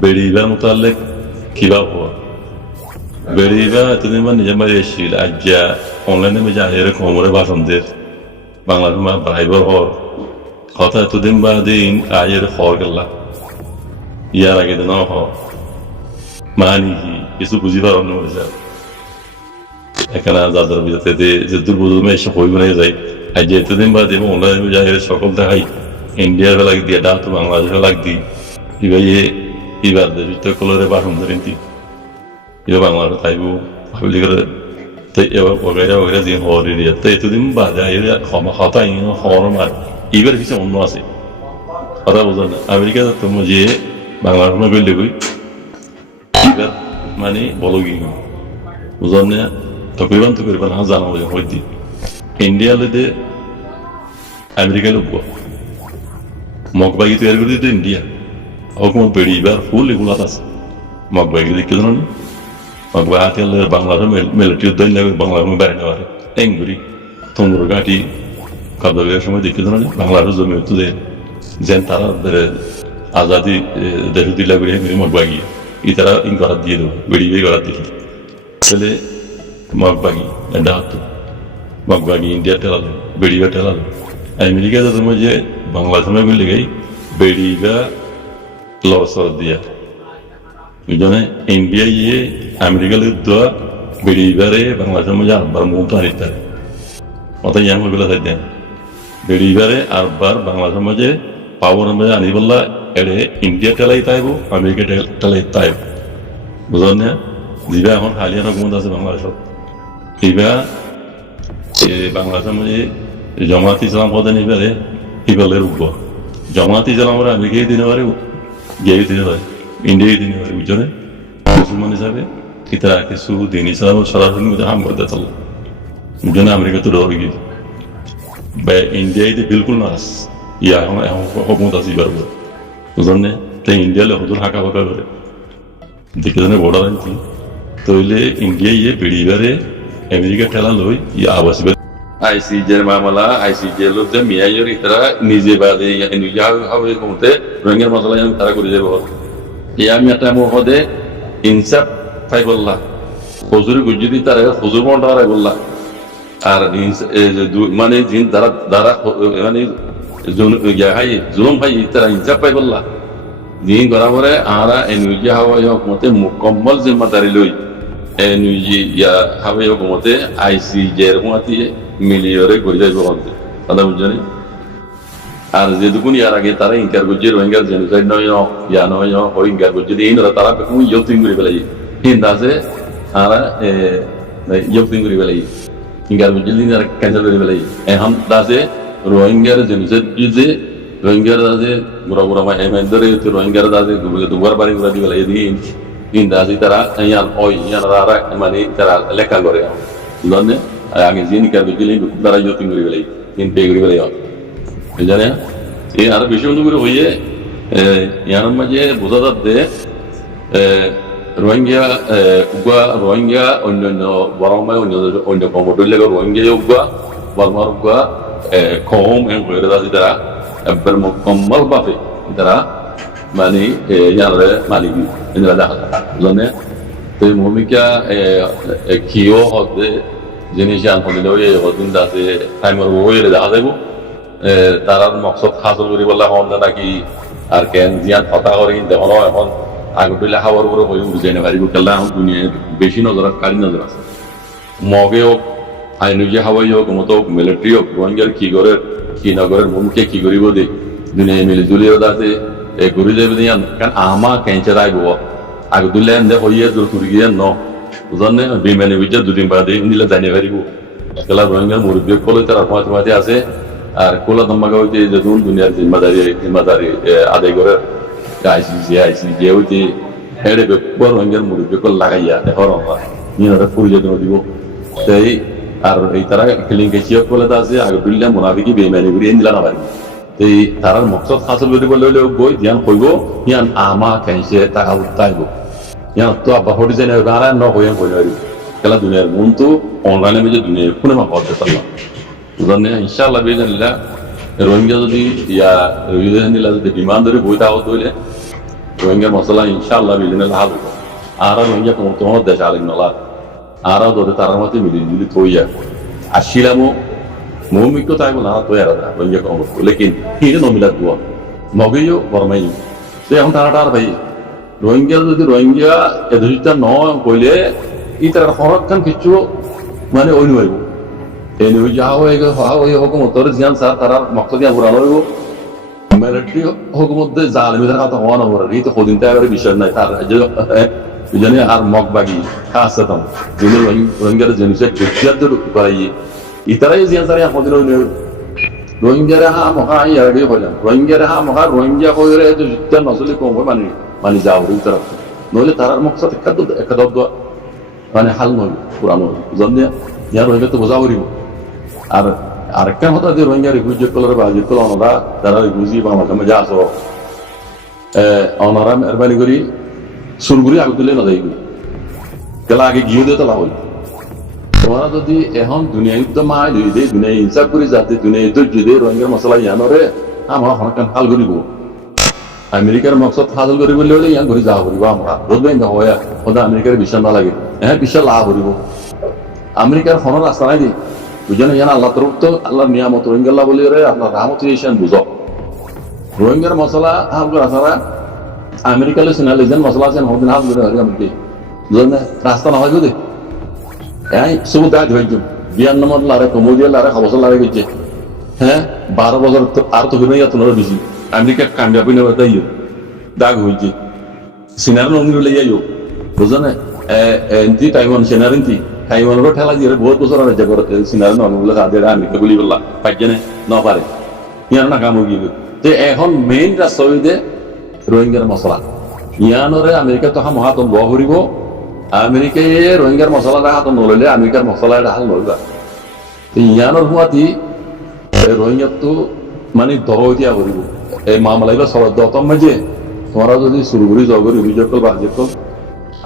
বেড়িবার মোতালেক কিবা হওয়া বেড়িবা এতদিন বা নিজে বাড়ি এসেছিল আজ্ঞা অনলাইনে মেজে আহের কমরে বাসনদের বাংলার মা ড্রাইভার হর কথা এতদিন বা দিন আয়ের হর গেলা ইয়ার আগে দিন হ মানি কি কিছু বুঝি পার অন্য হয়ে যায় এখানে যাদের ভিতরে যে দুর্বোধমে এসে হইব না যায় আজ এতদিন বা দেবো অনলাইনে মেজে আহের সকল দেখাই ইন্ডিয়ার বেলাক দিয়ে ডাক তো বাংলাদেশের বেলাক দিই এবার এবার দেশ কলরে বাসন ধরেন এবার বাংলার তাইব ভাবলি করে তো এবার ওগেরা ওগেরা যে হরি দিয়ে তো এতদিন বাজে হতা হর মার এবার কিছু অন্য আছে কথা বোঝা না আমেরিকা তোমার যে বাংলার সময় বললে কই এবার মানে বলো কি বুঝান না তো করিবান হ্যাঁ জানা বোঝা হইতি ইন্ডিয়া লেদে আমেরিকা লোক মগবাগি তৈরি করে দিত ইন্ডিয়া হকুমত বেড়ি এবার ফুল এগুলো আছে মগবাগি দেখতে জানো মগবা হাতে বাংলাদেশ মিলিটারি দৈন্য বাংলাদেশ বেড়ে নেওয়ার এঙ্গুরি তোমর ঘাটি কাবদাবের সময় দেখতে জানো বাংলাদেশ জমি তুলে যেন তারা আজাদি দেশ দিলা করে মগবাগি ই তারা ইন করার দিয়ে দেবো বেড়ি বেড়ি করার দিল তাহলে মগবাগি এটা হতো মগবাগি ইন্ডিয়া টেলালো বেড়িবা টেলালো আমেরিকা তোমার যে বাংলাদেশ মিলে গেই বেড়িবা লসর দিয়া বুঝলে ইন্ডিয়া গিয়ে আমেরিকা দেওয়া বেড়িবারে বাংলাদেশের মধ্যে আরবার মুখ আনিতে অত ইয়াং হয়ে গেলে দেন বেড়িবারে আরবার বাংলাদেশের মধ্যে পাওয়ার মধ্যে আনি বললা এড়ে ইন্ডিয়া টেলাই তাইব আমেরিকা টেলাই তাইব বুঝল না যিবা এখন হালিয়া রকমত আছে বাংলাদেশত এইবা বাংলাদেশের মধ্যে জমাত ইসলাম পদে নিবারে ইবালের উপ জমাত ইসলাম আমেরিকায় দিনে পারে গিয়ে দিতে পারে ইন্ডিয়ায় দিনে পারে বুঝছো না মুসলমান হিসাবে কিতা কিছু দিন হিসাব সরাসরি মধ্যে হাম করতে চলো বুঝছো না আমেরিকা তো ডর গিয়ে বা ইন্ডিয়ায় বিলকুল না আস ইয়া এখন হকমত আছে এবার বুঝল না তাই ইন্ডিয়ালে হদুর হাঁকা ফাঁকা করে দেখে জানে বর্ডার আনছি তইলে ইন্ডিয়া ইয়ে বেড়িবারে আমেরিকা ঠেলা লই ইয়া আবাসী আইসিজের মামলা আইসিজের লোক যে মিয়াইয়ের তারা নিজে বাদে নিজে হবে কমতে রঙের মশলা যেন তারা করে যাবো ইয়া আমি একটা মহদে ইনসাফ পাই বললা হজুরি গুজরি তারা হজুর মন্ডা বললা আর মানে যারা যারা মানে জুলুম ভাই তারা ইনসাফ পাই বললা দিন করা পরে আরা এনুজি হাওয়া মতে মুকম্মল জিম্মাদারি লই এনুজি ইয়া হাওয়া মতে আইসিজের মতে মিলিয়রে করে যাইব বলতে দাদা বুঝছেন আর যেটুকুন ইয়ার আগে তারা ইনকার করছে রোহিঙ্গার জেনোসাইড নয় ইয়া নয় ও ইনকার করছে এই তারা বেকুম ইয়ক্তিং করে ফেলাই হিন্দ আছে আর ইয়ক্তিং করে ফেলাই ইনকার করছে দিন আর ক্যান্সেল করে ফেলাই এখন দাসে রোহিঙ্গার জেনোসাইড যে রোহিঙ্গার দাসে বুড়া বুড়া মা এমেন্ডরে রোহিঙ্গার দাসে দুবার বাড়ি ঘুরা দিয়ে ফেলাই দিন হিন্দ আছে তারা ইয়ার ওই ইয়ার মানে তারা লেখা করে বুঝলেন আগে যে নিকার বুঝলে তারা ইয়ক্তিং করে ফেলাই হিন্দ পে করে ফেলাই জানে এই আরো বেশি বন্ধু করে হইয়ে ইয়ার মাঝে বোঝা যাচ্ছে রোহিঙ্গা উগা রোহিঙ্গা অন্যান্য বরমায় অন্য কমটোর লেগে রোহিঙ্গা উগা বর্মার উগা কম এম করে যাচ্ছে তারা একবার মোকাম্মল ভাবে তারা মানে ইয়ার মালিক এরা দেখা জানে তো ভূমিকা কিও হতে জিনিস আনলে হদিন আছে টাইমের ওয়েলে দেখা যাব তারার মকসদ হাসল করি বললে হন নাকি আর কেন জিয়ান কথা করে দেখো এখন আগলে খাবার করে হয়ে বুঝে না পারিব কেলা এখন দুনিয়ায় বেশি নজর কারি নজর আছে মগে হোক আইন যে হাওয়াই হোক মতো মিলিটারি হোক রোহিঙ্গার কি করে কি নগরের ভূমিকা কি করিব দে দুনিয়ায় মিলি জুলিও দাতে ঘুরি যাবে দিয়ান কারণ আমা কেঁচে রাখব আগে দুলে দে হইয়ে দূর তুরি গিয়ে ন বুঝলেন বিমানে বুঝে দুদিন বাদে নিলে জানিয়ে পারিব কেলা রোহিঙ্গার মুরব্বী কলে তারা মাঝে আছে আর কোলা দম্মাকে হইতে যে দুনিয়ার জিম্মাদারি আদায় করে আইসিসি হইতে হেড়ে বেপর রোহিঙ্গার মুরব্বী কল লাগাইয়া দেখর নিয়ে পরিচয় দিব তাই আর এই তারা ফিলিং কেচিও কলে আছে আগে দুইলা মুনাফিকি বেইমানি করি দিলা না পারি এই তারার মকসদ হাসিল করিব লইলে বই ধ্যান হইব ইয়ান আমা কেঁচে টাকা উঠাইব ইয়ান তো আব্বা হটি যায় না ন হইয়া হইল খেলা দুনিয়ার মন তো অনলাইনে মেজে দুনিয়ার ফোনে মা করতে পারলাম বুঝলেন ইনশাআল্লাহ বেজনিল্লাহ রোহিঙ্গা যদি ইয়া রোহিঙ্গা যদি বিমান ধরে বই তাও তৈলে রোহিঙ্গা মশলা ইনশাআল্লাহ বিলিনে লাভ হইব আর রোহিঙ্গা তোমার দেশ আলিম নলা আর ধরে তার মধ্যে মিলি তৈয়া আসছিলামও মৌমিক তাই বলা তৈয়ার রোহিঙ্গা কম লেকিন হিরে নমিলা দুয়া নগেও বরমাই সে এখন তারা ভাই রোহিঙ্গা যদি রোহিঙ্গা এদুটা ন কইলে ই তার হরক্ষণ কিছু মানে অন্য হইব এই নিয়ে যা হয়ে হুকুমতর জিয়ান স্যার তারা মকসদিয়া পুরানো হইব মিলিটারি হুকুমতে জালিমিদের কথা হওয়া না এই তো কদিন তাই বিষয় নাই তার জানি আর মগ বাগি খাস যিনি রোহিঙ্গার জিনিস করাই ইতারাই জিয়ান স্যার কদিন রোহিঙ্গারে হা মহা ইয়ারে হইলাম রোহিঙ্গারে হা মহা রোহিঙ্গা হইরে যুদ্ধ নজলি কম হয় মানে যাও তারা নইলে তারার মকসদ একটা মানে হাল নয় পুরানো জানি ইয়ার রোহিঙ্গা তো বোঝা করিব আর আরেকটা কথা যে রোহিঙ্গা রিফিউজি কলার বা যে কল অনরা যারা রিফিউজি বা মাঝে মাঝে আসো অনরা মেহরবানি করি সুরগুড়ি আগে তুলে না যাইবি তাহলে আগে গিয়ে দিয়ে তোলা হইল তোমরা যদি এখন দুনিয়া তো মায় ধুই দে দুনিয়া ইনসাফ করি যাতে দুনিয়া ধৈর্য দে রোহিঙ্গার মশলা ইয়ানরে আমার হনকান হাল করিব আমেরিকার মকসদ হাসল করিব হলে ইয়ান ঘুরে যাওয়া করিব আমরা বুঝবেন না হয় ওদের আমেরিকার বিশ্বাস না লাগে হ্যাঁ বিশ্বাস লাভ করিব আমেরিকার হন রাস্তা নাই দি বুঝলেন ইয়ান আল্লাহ তরফ তো আল্লাহর নিয়ামত রোহিঙ্গাল্লাহ বলি রে আপনার রাহমত ইসান বুঝ রোহিঙ্গার মশলা হাল করা ছাড়া আমেরিকালে সিনালিজেন মশলা আছেন হদিন হাল করে হরি আমাকে বুঝলেন রাস্তা না হয় যদি এই সবুজ দাগ হয়ে যাব 92 লারে কমোডিয়া লারে খবর লারে গেছে হ্যাঁ 12 বছর আর তো বিনয় তোমরা বেশি আমেরিকা কামিয়াবি না তাই দাগ হয়েছে সিনার নমির লইয়াইও বুঝলেন এন্টি টাইওয়ান সিনারেন্টি টাইওয়ানের ঠেলা দিয়ে বহুত বছর আগে জগর সিনার নমিগুলো সাদে আমেরিকা গুলি বললা পাইজনে না পারে ইয়ার না কাম হয়ে গেল যে এখন মেইন রাস্তা হইতে রোহিঙ্গার মশলা ইয়ানরে আমেরিকা তো মহাতন ব হরিব আমেরিকায় রোহিঙ্গার মশলাটা হাত নললে আমেরিকার মশলাটা হাল নলবা ইয়ানোর হুয়াতি রোহিঙ্গার তো মানে দর দিয়া করিব এই মামলাইবা সরদ দতম মাঝে তোমরা যদি সুরগুড়ি জগরি অভিযোগ কল বাজিত কল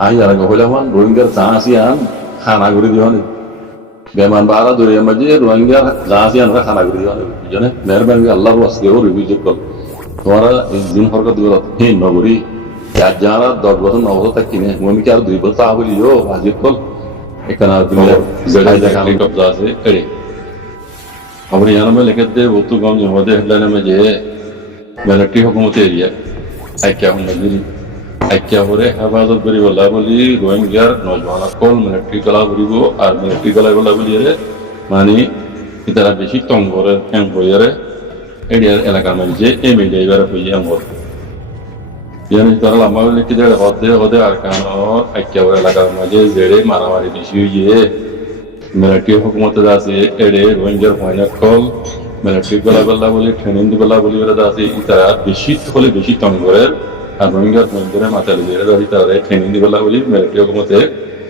আই আর হইলে হন রোহিঙ্গার যা আসি আন খানা করে দিও নি বেমান বাহারা দরিয়া মাঝে রোহিঙ্গার যা আসি আনরা খানা করে দিও বুঝনে মেহরবানি আল্লাহর ওয়াস্তে ওর অভিযোগ কল তোমরা দিন হরকত দিও হে নগরী যারা 10 বছর 9 বছর কিনে মমিকে আর 2 বছর বলিও বাজিত কল এখানে কবজা আছে এড়ে আমার यहाँ में लिखे थे वो तो गांव जमाते हेडलाइन में जे मिलिट्री हुकूमत एरिया क्या हूँ मजदूरी क्या हो रहे हिफाजत करी वाला बोली रोहिंग्या नौजवान कॉल मिलिट्री कला करी वो और मिलिट्री कला वाला बोली रे मानी इतना बेसी तंग हो रहे हैं हो रहे एरिया इलाका में जे एम एल ए वाला कोई हम हो यानी तरह लंबा लिखे थे होते अरकान और क्या हो रहा इलाका में जे जेड़े मारामारी बेसी ये मिलिट्री हुकूमत दासे एडे रोहिंग्यार फाइनल कॉल मिलिट्री गला बोली ट्रेनिंग दिबला बोली वाला दासे इतारा बेशी थोले बेशी तंग करे আর রোহিঙ্গার মধ্যে মাথা লিয়ে দাঁড়িয়ে তারা ট্রেনিং দিবলা বলি মিলিটারি হুকুমতে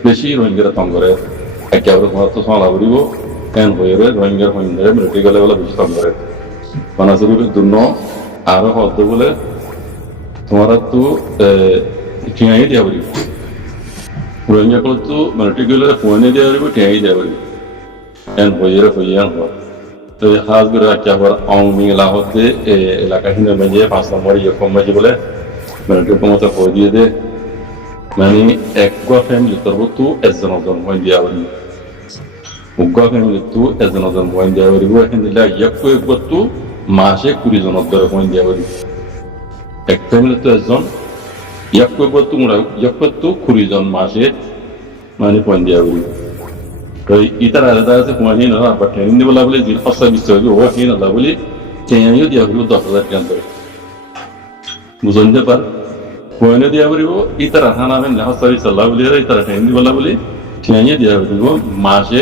বেশি রোহিঙ্গারা তং করে একেবারে তোমার তো সমালা করিব কেন হয়ে রোহিঙ্গার মধ্যে মিলিটারি গেলে বলে বেশি তং করে বানাসুরি দুর্ন আরো হদ্দ বলে তোমার তো ঠিকাই দিয়া বলি রোহিঙ্গা গুলো তো মিলিটারি গেলে ফোনে দেওয়া যাবে ঠিকাই দেওয়া বলি কেন হইয়ান হয় তো খাস করে क्या हुआ आउं मिला होते इलाका ही में जे 5 नंबर ये कम में बोले मिलिटारी हुकूमत हो दिए दे মানে একগা ফ্যামিলি তরবতু এজনজন হই দিয়া বলি উগা ফ্যামিলি তু এজনজন হই দিয়া বলি ও হিন্দা এককো একগতু মাসে 20 জন ধরে হই দিয়া বলি এক ফ্যামিলি তো এজন এককো একগতু মুরা একগতু 20 জন মাসে মানে হই দিয়া বলি তো ইতারা আলাদা আছে কোয়ানি না বা ট্রেনিং দিবলা বলি যে ফাসা বিষয় ও কি না বলি কেয়াইও দিয়া হলো 10000 টাকা ধরে বুঝতে পার কোয়ানি দিয়া বলিব ইতারা হানা মেন হাসাবি সাল্লাহ বলি ইতারা ট্রেনিং দিবলা বলি কেয়াইও দিয়া বলিব মাসে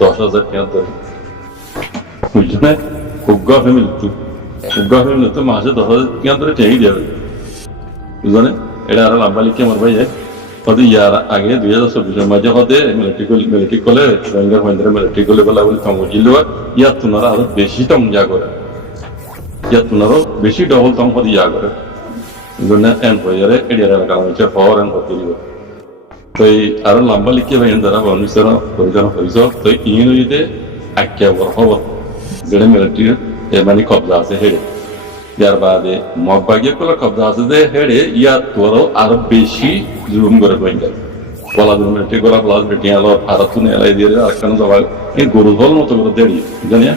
10000 টাকা ধরে বুঝলে উগা ফ্যামিলি তো মাসে 10000 টাকা ধরে ট্রেনিং দিয়া বুঝলে এটা আর লাম্বালি কি আমার ভাই হতে ইয়ার আগে 2024 মাঝে হতে মিলিটারি কলে রোহিঙ্গার মধ্যে মিলিটারি কলে বলা বলি তঙ্গ জিল্লু ইয়ার তুনারা আরো বেশি তং যা করে ইয়ার তুনারও বেশি ডবল তং হতে যা করে এন হয়ে এরিয়ার এলাকা হয়েছে হওয়ার এন হতে দিব তো এই আরো লম্বা লিখে ভাই দ্বারা অনুসরণ পরিচালনা করেছ তো ইংরেজিতে আজ্ঞা হব যেটা মিলিটারির মানে কবজা আছে হেড়ে ইয়ার বাদে মগবাগিয়ে করা কবজা আছে যে হেড়ে ইয়ার তোরও আরো বেশি জুলুম করে রোহিঙ্গা বলা জুলুম এটি করা বলা বেটি আলো ভারত তুনে এলাই দিয়ে আর কেন যাওয়া এই গরু ধল মতো করে দেড়ি জানিয়া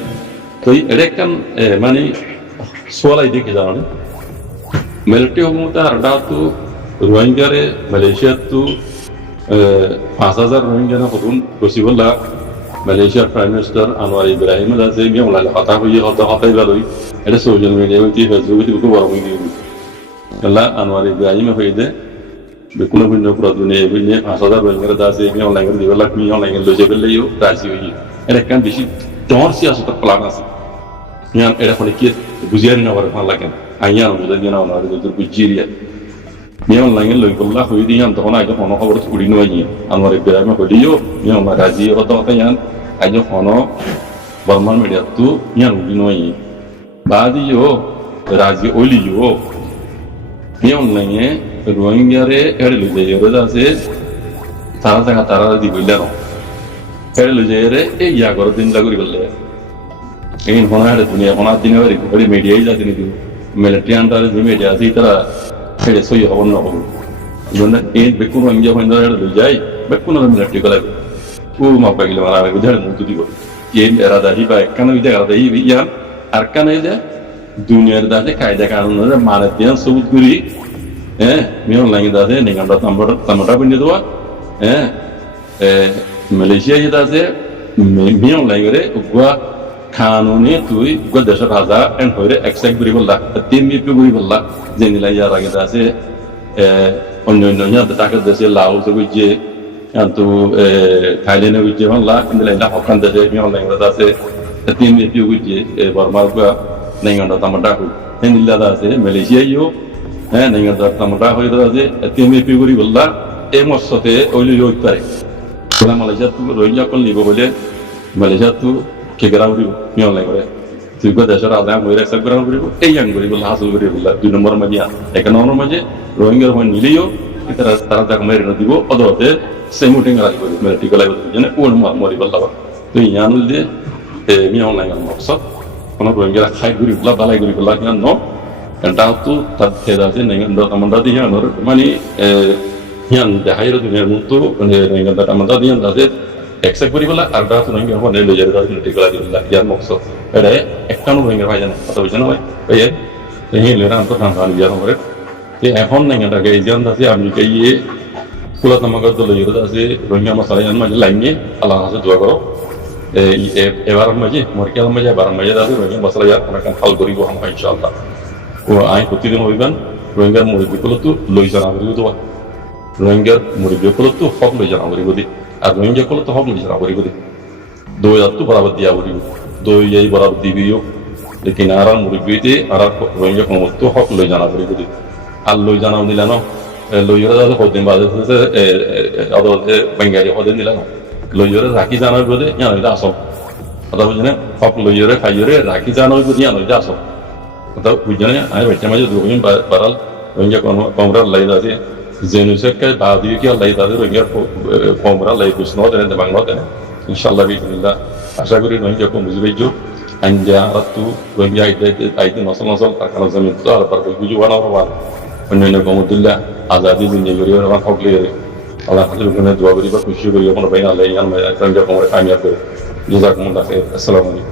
তো এটা একটা মানে সোয়ালাই দেখে জানো মিলিটারি হুকুমতে আরডা তো রোহিঙ্গারে মালয়েশিয়ার তো 5,000 রোহিঙ্গা না কতক্ষণ রসিবুল্লাহ মালয়েশিয়ার প্রাইম মিনিস্টার আনোয়ার ইব্রাহিম আছে মিয়ামলাল কথা হইয়ে হতাই ভালোই এটা সোশ্যাল মিডিয়া হইতে ফেসবুকে খুব বড় হয়ে গিয়ে আল্লাহ আনোয়ার ইব্রাহিম হয়ে দে বেকুন ভিন্ন প্রয়োজনে ভিন্ন 5,000 রোহিঙ্গা দাসে মিয়ামলাল দিবেলা মিয়ামলাল লই যাবেলেও রাজি হইয়ে এটা কান বেশি দর সিয়াসত প্ল্যান আছে ইয়ান এটা কোন কি বুঝিয়ে না পারে ভালো লাগে আইয়ান বুঝিয়ে না না দুর বুঝিয়ে মিয়ামলাল লই বললা হই দিয়ান তখন আগে কোন খবর ছুড়ি নয় আনোয়ার ইব্রাহিম হইও মিয়ামলাল রাজি হতো ইয়ান আগে কোন বর্মান মিডিয়া তো ইয়ান উড়ি নয় বাদিও রাজি ওলিও মিয়ামলাল রোহিঙ্গারে এড়ে লই যায় আছে তারা জায়গা তারা দি বইলা না এড়ে লই যায় রে এই ইয়া করে দিন লাগি বললে এই হনারে দুনিয়া হনার দিনে ওই মিডিয়াই যাতে নি মিলিটারি আন্ডারে যে মিডিয়া আছে তারা ছেড়ে সই হবন না হবো জন্য এই বেকুন রোহিঙ্গা হইন্দা এড়ে লই যায় বেকুন মিলিটারি গলা ও মাপা গেলে মারা বুঝার মুক্তি দিব এই এরাদা হিবা কেন ইদা এরাদা ইয়া আর কেন ইদা দুনিয়ার দাতে কায়দা কানুনের মানে দিয়ান সবুত করি মিয়ামলাল দাতে নিগান্ডা তামটা বিন্দু দেওয়া মালয়েশিয়া আছে মিয়ামলাল রে উগা কানুনে তুই উগা দেশের রাজা এন হইরে এক্সেক্ট করি বললা তিন মিপি করি বললা যে নিলাই ইয়ার আগে আছে অন্য অন্য ইয়ার তাকে দেশে লাওস বুঝে তো থাইল্যান্ডে বুঝে বললা কিন্তু লাইলা হকান দেশে মিয়ামলাল আছে তিন মিপি বুঝে বর্মা উগা নিগান্ডা তামটা হই নিলা আছে মালয়েশিয়া ইও নিগান্ডা তামটা হই আছে তিন মিপি করি বললা এই মসতে ওইলি হই পারে বলা মালয়েশিয়া তো রোহিঙ্গা কল নিব বলে মালয়েশিয়া তো কে গ্রাম করিব মিয়ামলাল করে তুই গো দেশের আদায় মহিলা এক গ্রাম করিব এই আং করিব হাসল করিব বললা 2 নম্বর মাঝে 1 নম্বর মাঝে রোহিঙ্গার মানে নিলেও তারা তারা তাকে মেরে না দিব অদতে সেমুটিং রাজি করিব মেরে ঠিক লাগবে জানে কোন মরি বললা তুই ইয়ানুল দে মিয়ামলাল মকসদ কোন রোহিঙ্গা খাই করিব বললা বালাই করিব বললা কেন ন এটাও তো তার খেদা আছে নিগান্ডা তামন্ডা দিয়ে মানে yan da hayro dunia mutu dengan data mata dia ada eksak beri bola ada tu nengah mana lo jadi dari nanti kalau dia yan maksud ada ekkan lo nengah aja atau macam apa ya ini leran tu tangan dia orang berat ini ehon nengah ada gaya jangan tapi Amerika ini kulat nama kau lo jadi dari nengah masalah yang macam lainnya Allah nasi dua karo barang macam mereka macam barang macam dari nengah masalah yang mereka hal beri gua hampa insyaallah gua aing putih dia mau iban nengah mau ibu kulat tu lo izan beri tu রোহিঙ্গার মুরব্বী করলো তো হক লই জানা করিব দি আর রোহিঙ্গা করলো তো হক লই জানা করিব দি দই তো বরাবর দিয়া করিব দই এই বরাবর দিবিও লেকিন আর মুরব্বীতে আর রোহিঙ্গা কোনো তো হক লই জানা করিব দি আর লই জানাও দিলা না লইরা দাদা কদিন বাদে আদালতে বেঙ্গালি কদিন দিলা না লইরা রাখি জানার বলে জানো এটা আসো কথা বুঝনে হক লইরা খাইরে রাখি জানার বলে জানো এটা আসো কথা বুঝনে আই বেটা মাঝে দুদিন বারাল রোহিঙ্গা কমরা লাই দাদে Zenusek ke badi ki Allah itu rohingya pomra lagi busno dan banglo dan insyaallah bismillah asa kori rohingya ko muzbejo anja ratu rohingya itu nasal takkan zamin tu ala par buju wana wan onne ko mudilla azadi dunya gori wan hokle Allah hadir kone dua beri ba kushi gori ko bayna Allah yan ma rohingya ko kamyab kore jazakumullah khair assalamu alaikum